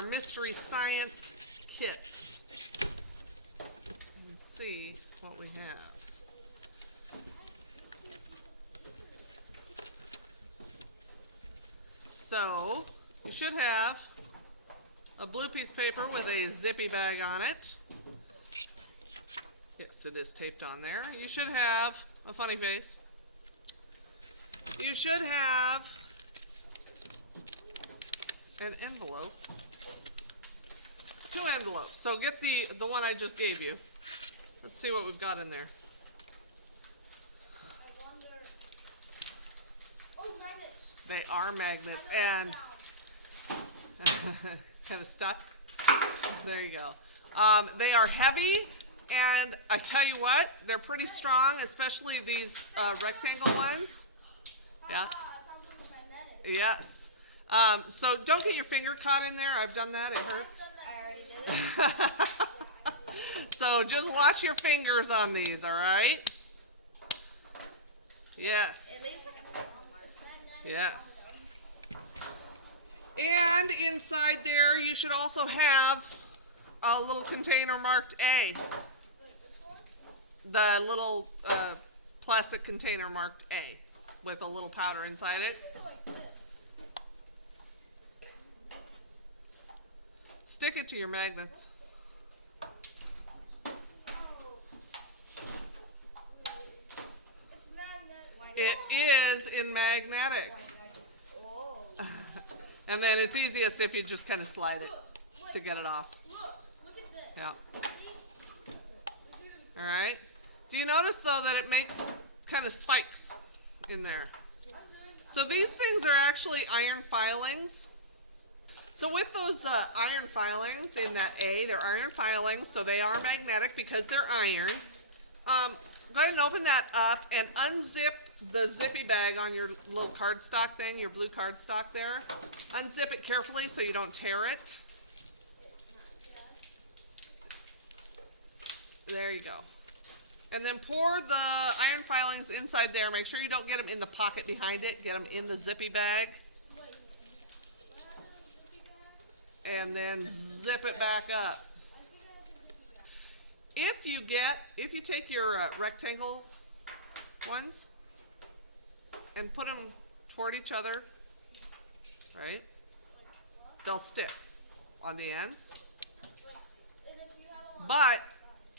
our Mystery Science kits. Let's see what we have. So, you should have a blue piece of paper with a zippy bag on it. Yes, it is taped on there. You should have a funny face. You should have an envelope. 2 envelopes. So get the one I just gave you. Let's see what we've got in there. I wonder. Oh, magnets. They are magnets and kind of stuck. There you go. They are heavy, and I tell you what, they're pretty strong, especially these rectangle ones. Yeah. I thought they were magnetic. Yes. So don't get your finger caught in there. I've done that. It hurts. I already did it. So just watch your fingers on these, all right? Yes. It's magnetic. Yes. And inside there, you should also have a little container marked A. Wait, which one? The little plastic container marked A with a little powder inside it. It's like this. Stick it to your magnets. Oh. It's magnetic. It is in magnetic. Oh. And then it's easiest if you just kind of slide it Look, to get it off. look at this. Yeah. See? All right. Do you notice though that it makes kind of spikes in there? So these things are actually iron filings. So with those iron filings in that A, they're iron filings, so they are magnetic because they're iron. Go ahead and open that up and unzip the zippy bag on your little cardstock thing, your blue cardstock there. Unzip it carefully so you don't tear it. There you go. And then pour the iron filings inside there. Make sure you don't get them in the pocket behind it. Get them in the zippy bag. Wait. And then zip it back up. I think I have the zippy bag. If you take your rectangle ones and put them toward each other, right? They'll stick on the ends. And if you have a lot But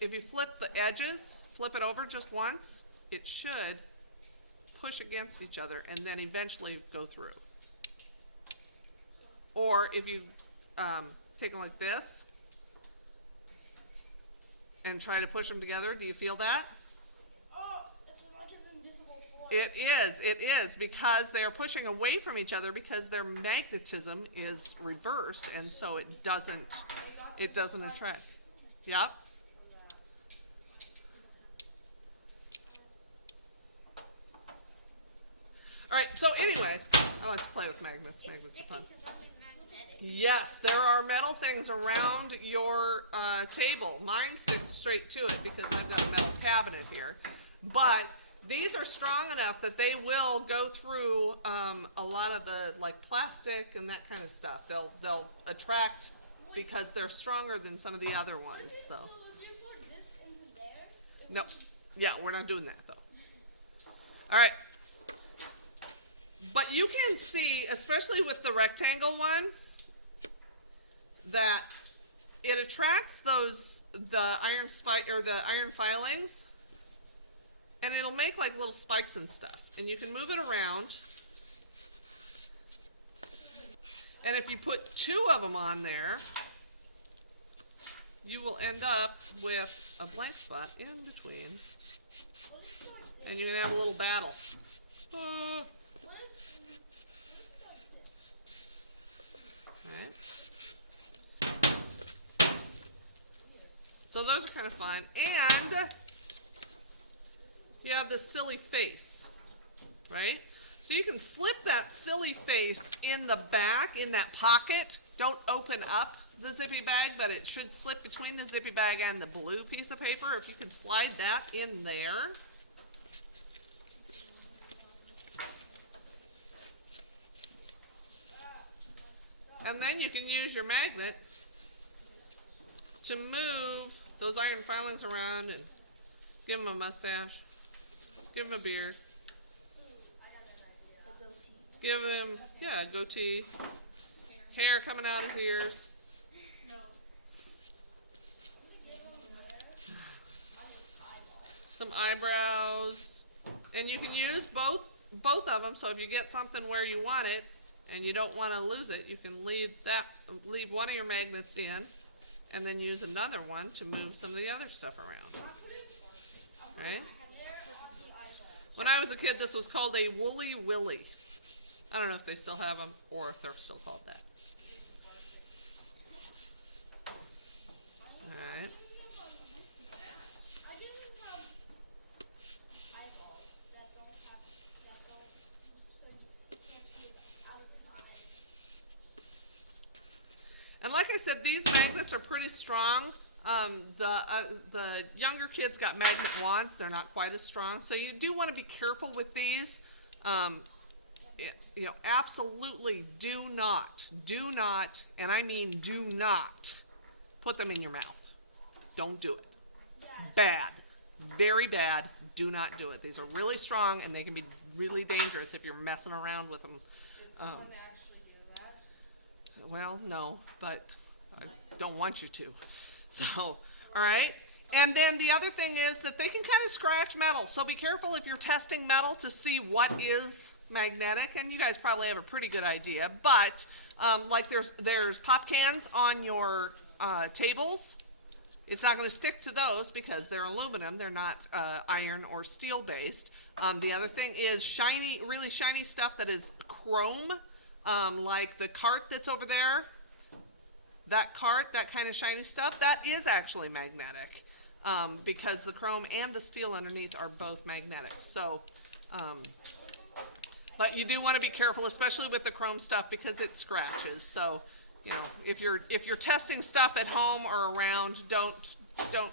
if you flip the edges, flip it over just once, it should push against each other and then eventually go through. Or if you take them like this and try to push them together, do you feel that? Oh, it's like an invisible force. It is, because they are pushing away from each other because their magnetism is reversed, and so it doesn't attract. Yep. All right, so anyway, I like to play with magnets. Magnets are fun. To something magnetic. Yes, there are metal things around your table. Mine sticks straight to it because I've got a metal cabinet here. But these are strong enough that they will go through a lot of the like plastic and that kind of stuff. They'll attract because they're stronger than some of the other ones. So if you put this into there, no, yeah, we're not doing that though. All right. But you can see, especially with the rectangle one, that it attracts the iron filings, and it'll make like little spikes and stuff. And you can move it around. And if you put 2 of them on there, you will end up with a blank spot in between. what if it's like this? And you can have a little battle. What if it's like this? Alright. So those are kind of fun. And you have the silly face, right? So you can slip that silly face in the back, in that pocket. Don't open up the zippy bag, but it should slip between the zippy bag and the blue piece of paper. If you could slide that in there. And then you can use your magnet to move those iron filings around and give them a mustache, give them a beard, I have an idea. A goatee. give him, yeah, a goatee, hair coming out his ears. No. I'm gonna give him hair on his eyeballs. Some eyebrows, and you can use both of them. So if you get something where you want it and you don't want to lose it, you can leave one of your magnets in, and then use another one to move some of the other stuff around. I'll put Right? hair on the eyeball. When I was a kid, this was called a Woolly Willy. I don't know if they still have them or if they're still called that. All right. I give him some eyeballs that don't so you can't see it out of his eyes. And like I said, these magnets are pretty strong. The younger kids got magnet wands. They're not quite as strong. So you do want to be careful with these. Absolutely do not, and I mean do not, put them in your mouth. Don't do it. Yes. Bad. Very bad. Do not do it. These are really strong, and they can be really dangerous if you're messing around with them. Did someone actually do that? Well, no, but I don't want you to. So, all right. And then the other thing is that they can kind of scratch metal. So be careful if you're testing metal to see what is magnetic. And you guys probably have a pretty good idea. But like there's pop cans on your tables. It's not going to stick to those because they're aluminum. They're not iron or steel based. The other thing is shiny, really shiny stuff that is chrome, like the cart that's over there. That cart, that kind of shiny stuff, that is actually magnetic because the chrome and the steel underneath are both magnetic. So, but you do want to be careful, especially with the chrome stuff, because it scratches. So, if you're testing stuff at home or around, don't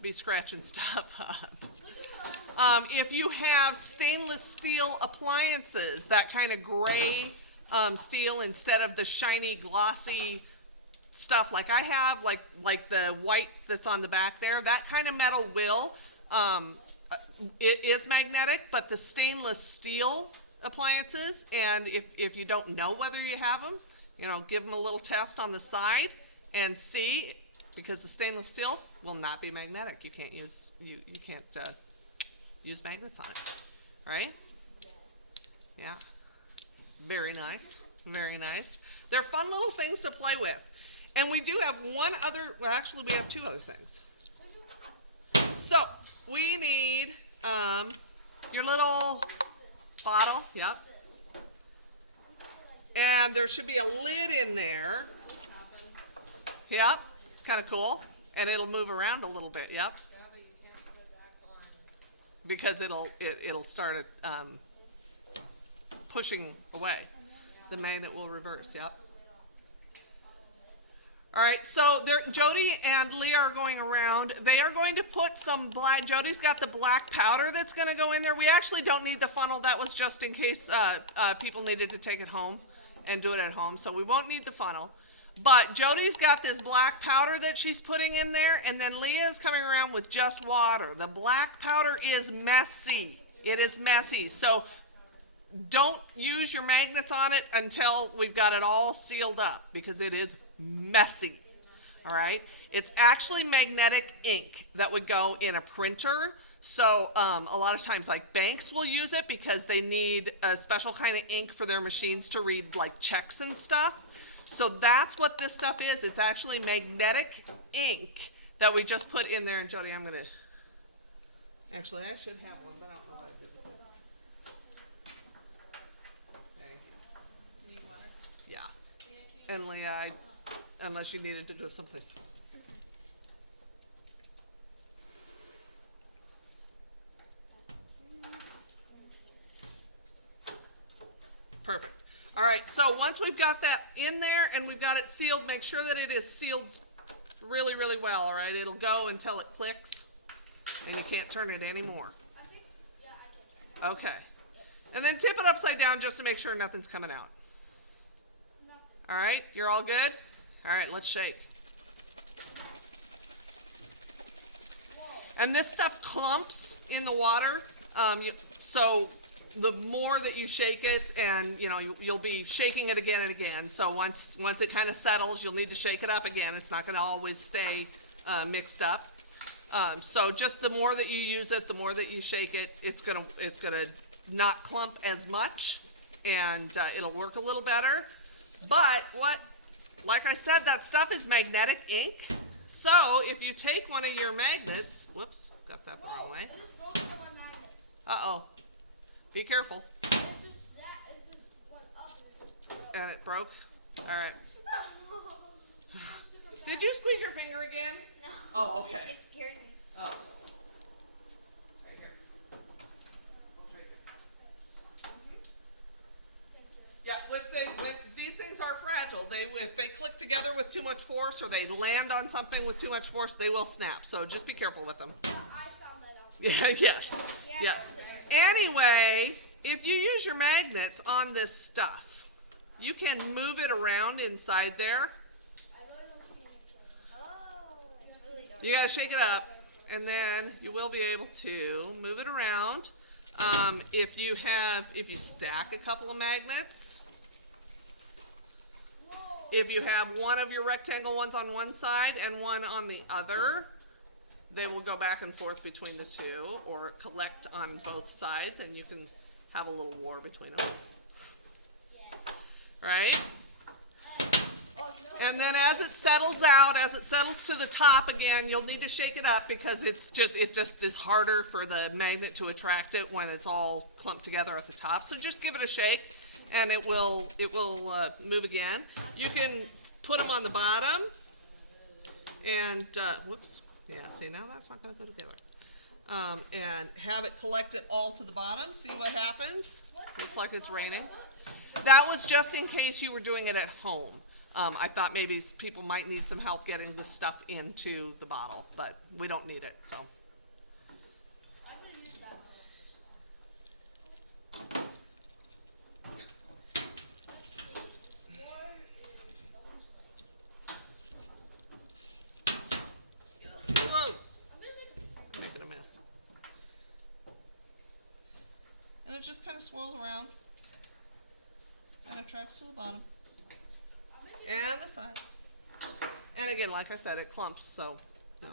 be scratching stuff up. If you have stainless steel appliances, that kind of gray steel instead of the shiny, glossy stuff like I have, like the white that's on the back there, that kind of metal it is magnetic, but the stainless steel appliances, and if you don't know whether you have them, give them a little test on the side and see, because the stainless steel will not be magnetic. You can't use use magnets on it, right? Yeah, very nice, very nice. They're fun little things to play with. And we do have one other, well, actually we have two other things. So, we need your little bottle, yep. And there should be a lid in there. Yep, kind of cool. And it'll move around a little bit, yep. Yeah, but you can't put it back on. Because it'll start pushing away. The magnet will reverse, yep. All right, so Jody and Leah are going around. They are going to put some black, Jody's got the black powder that's going to go in there. We actually don't need the funnel. That was just in case people needed to take it home and do it at home. So we won't need the funnel. But Jody's got this black powder that she's putting in there, and then Leah's coming around with just water. The black powder is messy. It is messy. So don't use your magnets on it until we've got it all sealed up, because it is messy. All right, it's actually magnetic ink that would go in a printer. So a lot of times, like banks will use it because they need a special kind of ink for their machines to read like checks and stuff. So that's what this stuff is. It's actually magnetic ink that we just put in there. And Jody, I should have one, but I don't know what to do. Thank you. Yeah. And Leah, unless you needed to go someplace else. Perfect. All right, so once we've got that in there and we've got it sealed, make sure that it is sealed really, really well, all right? It'll go until it clicks, and you can't turn it anymore. I think, yeah, I can turn it. Okay. And then tip it upside down just to make sure nothing's coming out. Nothing. All right, you're all good? All right, let's shake. And this stuff clumps in the water, so the more that you shake it, and you'll be shaking it again and again. So once it kind of settles, you'll need to shake it up again. It's not going to always stay mixed up. So just the more that you use it, the more that you shake it, it's gonna not clump as much, and it'll work a little better. But like I said, that stuff is magnetic ink. So if you take one of your magnets, whoops, got that the wrong way. It just broke my magnet. Uh-oh. Be careful. It just went up and it just broke. And it broke? All right. Did you squeeze your finger again? No. Oh, okay. It scared me. Oh. Right here. Right here. Thank you. Yeah, with these things are fragile. If they click together with too much force, or they land on something with too much force, they will snap. So just be careful with them. Yeah, I found that out. Yeah, yes, yes. Anyway, if you use your magnets on this stuff, you can move it around inside there. I really don't see any change. Oh, you really don't. You gotta shake it up, and then you will be able to move it around. If you stack a couple of magnets, if you have one of your rectangle ones on one side and one on the other, they will go back and forth between the two, or collect on both sides, and you can have a little war between them. Yes. Right? Oh, And then as it settles out, as it settles to the top again, you'll need to shake it up, because it just is harder for the magnet to attract it when it's all clumped together at the top. So just give it a shake, and it will move again. You can put them on the bottom, and whoops, yeah. See, now that's not going to go together. And have it collect it all to the bottom. See what happens? Looks like it's raining. That was just in case you were doing it at home. I thought maybe people might need some help getting this stuff into the bottle, but we don't need it, so. I'm gonna use that. Let's see. This war is Noah's Lake. Whoa, I'm gonna make a making a mess. And it just kind of swirls around and attracts to the bottom. And the sides. And again, like I said, it clumps, so. No.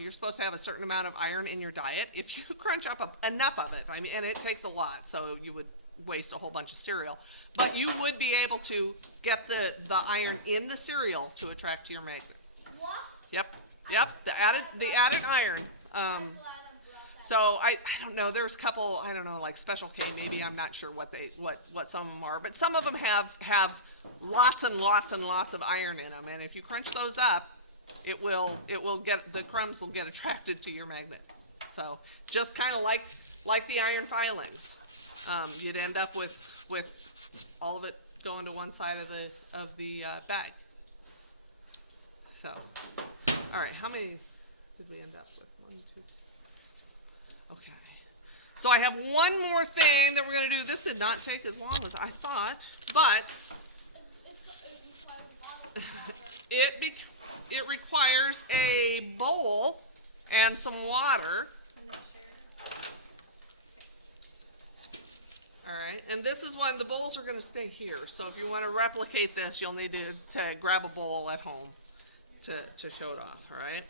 You're supposed to have a certain amount of iron in your diet. If you crunch up enough of it, and it takes a lot, so you would waste a whole bunch of cereal, but you would be able to get the iron in the cereal to attract to your magnet. What? Yep, the added iron. I'm glad I brought that. So I don't know. There's a couple. I don't know, like Special K. Maybe I'm not sure what some of them are, but some of them have lots and lots and lots of iron in them. And if you crunch those up, it will get the crumbs will get attracted to your magnet. So just kind of like the iron filings, you'd end up with all of it going to one side of the bag. So, all right, how many did we end up with? 1, 2, 3. Okay. So I have one more thing that we're going to do. This did not take as long as I thought, but It requires a lot of water. it requires a bowl and some water. All right, and this is when the bowls are gonna stay here, so if you wanna replicate this, you'll need to grab a bowl at home to show it off, all right?